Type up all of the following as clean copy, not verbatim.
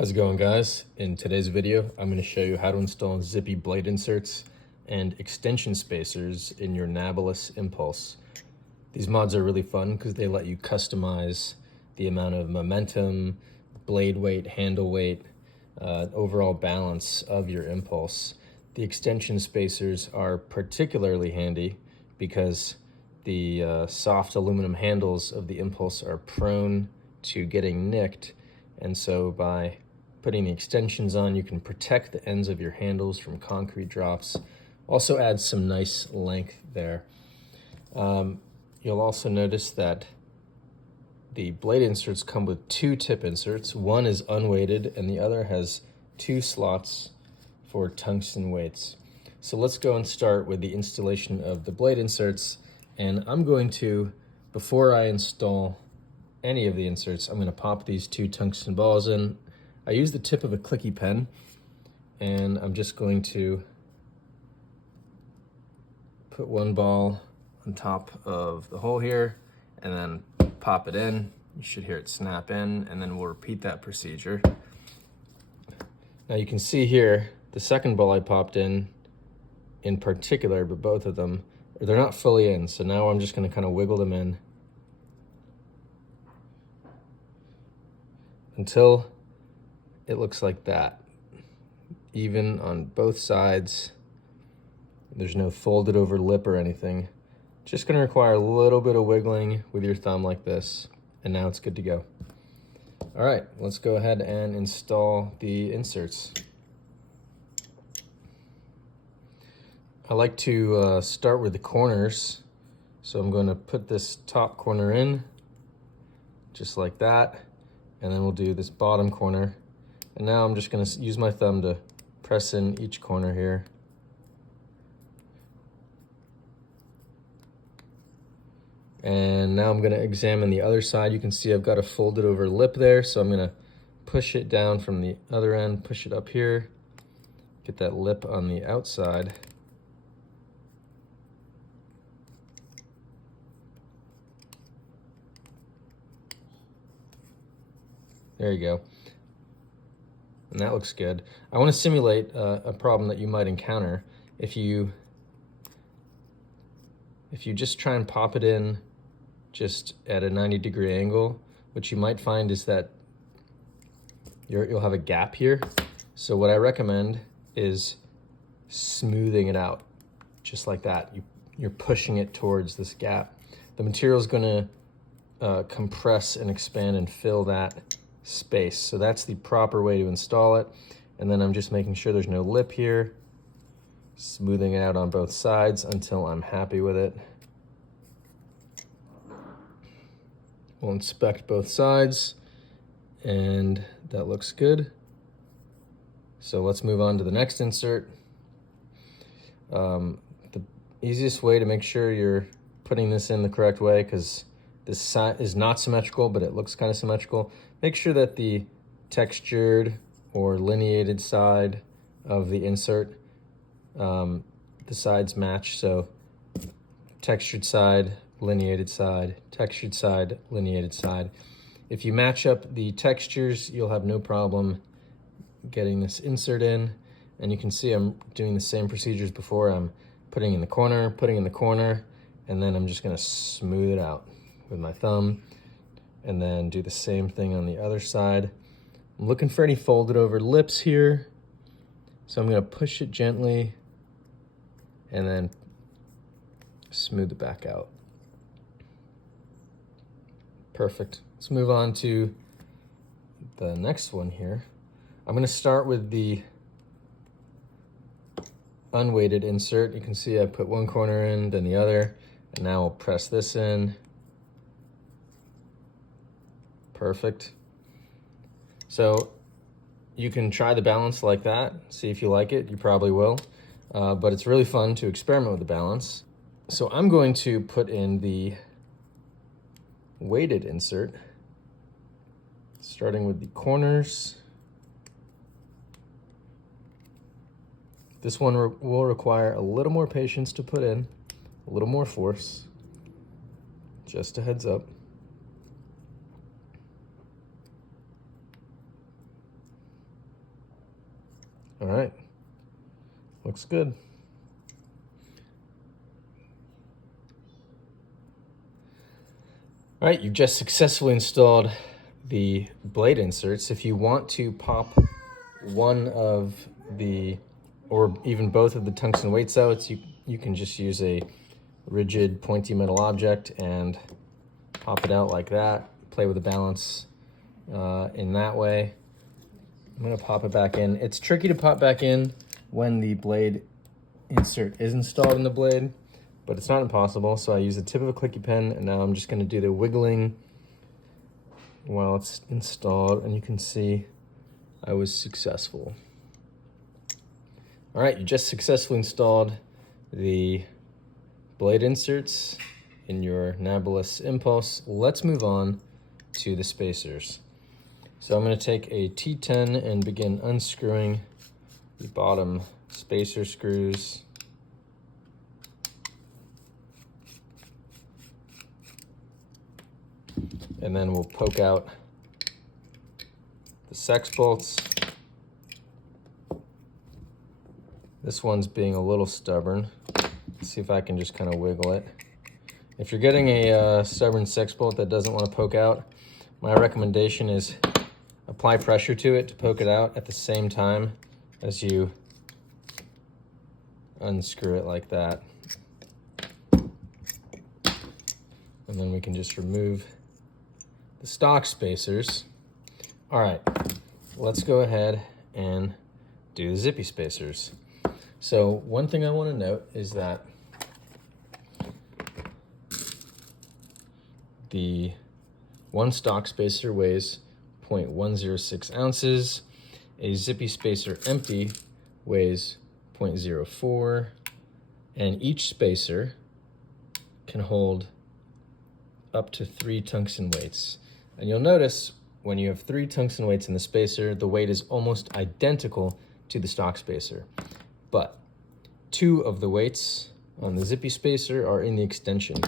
How's it going, guys? In today's video, I'm going to show you how to install Zippy blade inserts and extension spacers in your Nabalis Impulse. These mods are really fun because they let you customize the amount of momentum, blade weight, handle weight, overall balance of your Impulse. The extension spacers are particularly handy because the soft aluminum handles of the Impulse are prone to getting nicked, and so by putting the extensions on, you can protect the ends of your handles from concrete drops. Also adds some nice length there. You'll also notice that the blade inserts come with two tip inserts. One is unweighted and the other has two slots for tungsten weights. So let's go and start with the installation of the blade inserts. And I'm going to, before I install any of the inserts, I'm going to pop these two tungsten balls in. I use the tip of a clicky pen, and I'm just going to put one ball on top of the hole here and then pop it in. You should hear it snap in, and then we'll repeat that procedure. Now you can see here the second ball I popped in particular, but both of them, they're not fully in, so now I'm just going to kind of wiggle them in until it looks like that, even on both sides. There's no folded over lip or anything. Just gonna require a little bit of wiggling with your thumb like this, and now it's good to go. All right, let's go ahead and install the inserts. I like to start with the corners. So I'm gonna put this top corner in, just like that, and then we'll do this bottom corner. And now I'm just going to use my thumb to press in each corner here. And now I'm going to examine the other side. You can see I've got a folded over lip there, so I'm going to push it down from the other end, push it up here, get that lip on the outside. There you go. And that looks good. I want to simulate a problem that you might encounter. If you just try and pop it in just at a 90-degree angle, what you might find is that you'll have a gap here. So what I recommend is smoothing it out, just like that. You're pushing it towards this gap. The material is going to compress and expand and fill that space. So that's the proper way to install it. And then I'm just making sure there's no lip here, smoothing it out on both sides until I'm happy with it. We'll inspect both sides, and that looks good. So let's move on to the next insert. The easiest way to make sure you're putting this in the correct way, because this side is not symmetrical, but it looks kind of symmetrical. Make sure that the textured or lineated side of the insert, the sides match. So textured side, lineated side, textured side, lineated side. If you match up the textures, you'll have no problem getting this insert in. And you can see I'm doing the same procedures before. I'm putting in the corner, and then I'm just gonna smooth it out with my thumb, and then do the same thing on the other side. I'm looking for any folded over lips here, so I'm gonna push it gently and then smooth it back out. Perfect. Let's move on to the next one here. I'm gonna start with the unweighted insert. You can see I put one corner in, then the other, and now I'll press this in. Perfect. So you can try the balance like that, see if you like it. You probably will, but it's really fun to experiment with the balance. So I'm going to put in the weighted insert, starting with the corners. This one will require a little more patience to put in, a little more force, just a heads up. All right, looks good. All right, you've just successfully installed the blade inserts. If you want to pop one of the, or even both of the tungsten weights out, you can just use a rigid pointy metal object and pop it out like that. Play with the balance in that way. I'm gonna pop it back in. It's tricky to pop back in when the blade insert is installed in the blade, but it's not impossible. So I use the tip of a clicky pen, and now I'm just gonna do the wiggling while it's installed, and you can see I was successful. All right, you just successfully installed the blade inserts in your Nabalis Impulse. Let's move on to the spacers. So I'm going to take a T10 and begin unscrewing the bottom spacer screws. And then we'll poke out the sex bolts. This one's being a little stubborn. Let's see if I can just kind of wiggle it. If you're getting a stubborn sex bolt that doesn't want to poke out, my recommendation is apply pressure to it to poke it out at the same time as you unscrew it like that. And then we can just remove the stock spacers. All right, let's go ahead and do the Zippy spacers. So one thing I want to note is that the one stock spacer weighs 0.106 ounces. A Zippy spacer empty weighs 0.04, and each spacer can hold up to 3 tungsten weights. And you'll notice when you have 3 tungsten weights in the spacer, the weight is almost identical to the stock spacer. But 2 of the weights on the Zippy spacer are in the extension,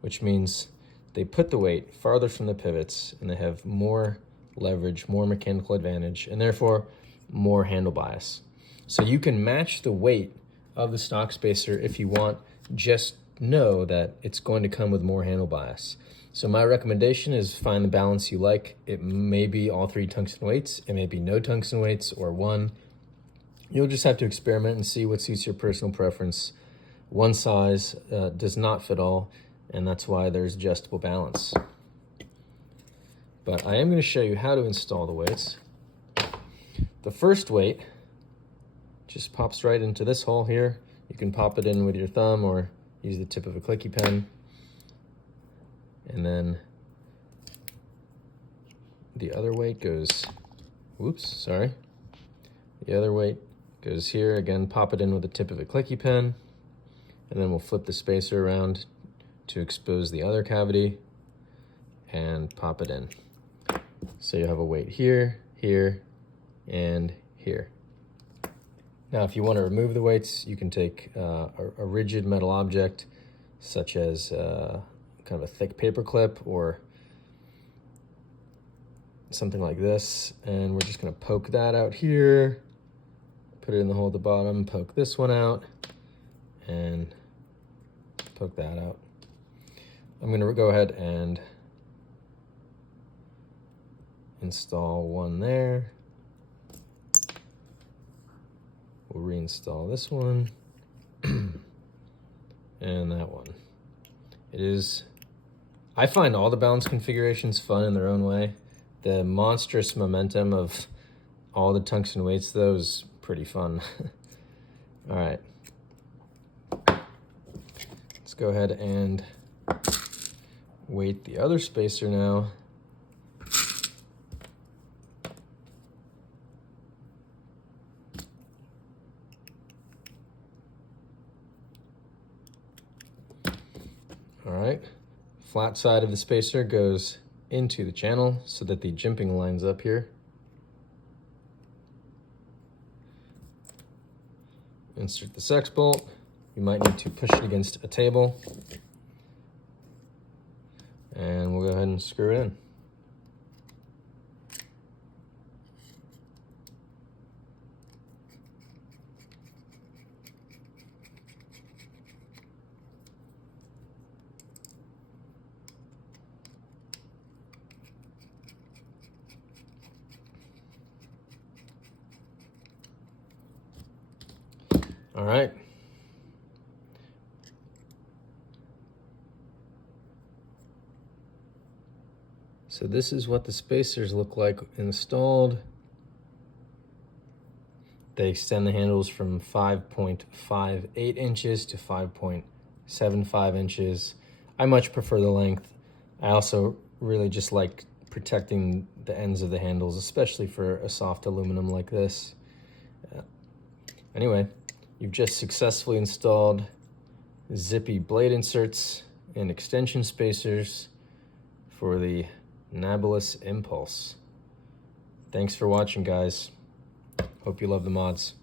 which means they put the weight farther from the pivots and they have more leverage, more mechanical advantage, and therefore more handle bias. So you can match the weight of the stock spacer if you want, just know that it's going to come with more handle bias. So my recommendation is find the balance you like. It may be all 3 tungsten weights, it may be no tungsten weights or 1. You'll just have to experiment and see what suits your personal preference. One size does not fit all, and that's why there's adjustable balance. But I am going to show you how to install the weights. The first weight just pops right into this hole here. You can pop it in with your thumb or use the tip of a clicky pen. And then the other weight goes, the other weight goes here. Again, pop it in with the tip of a clicky pen. And then we'll flip the spacer around to expose the other cavity and pop it in. So you have a weight here, here, and here. Now, if you want to remove the weights, you can take a rigid metal object, such as kind of a thick paper clip or something like this, and we're just going to poke that out here, put it in the hole at the bottom, poke this one out, and poke that out. I'm going to go ahead and install one there. We'll reinstall this one and that one. I find all the balance configurations fun in their own way. The monstrous momentum of all the tungsten weights, though, is pretty fun. All right. Let's go ahead and weight the other spacer now. All right, flat side of the spacer goes into the channel so that the jimping lines up here. Insert the sex bolt. You might need to push it against a table. And we'll go ahead and screw it in. All right. So this is what the spacers look like installed. They extend the handles from 5.58 inches to 5.75 inches. I much prefer the length. I also really just like protecting the ends of the handles, especially for a soft aluminum like this. Anyway, you've just successfully installed Zippy blade inserts and extension spacers for the Nabalis Impulse. Thanks for watching, guys. Hope you love the mods.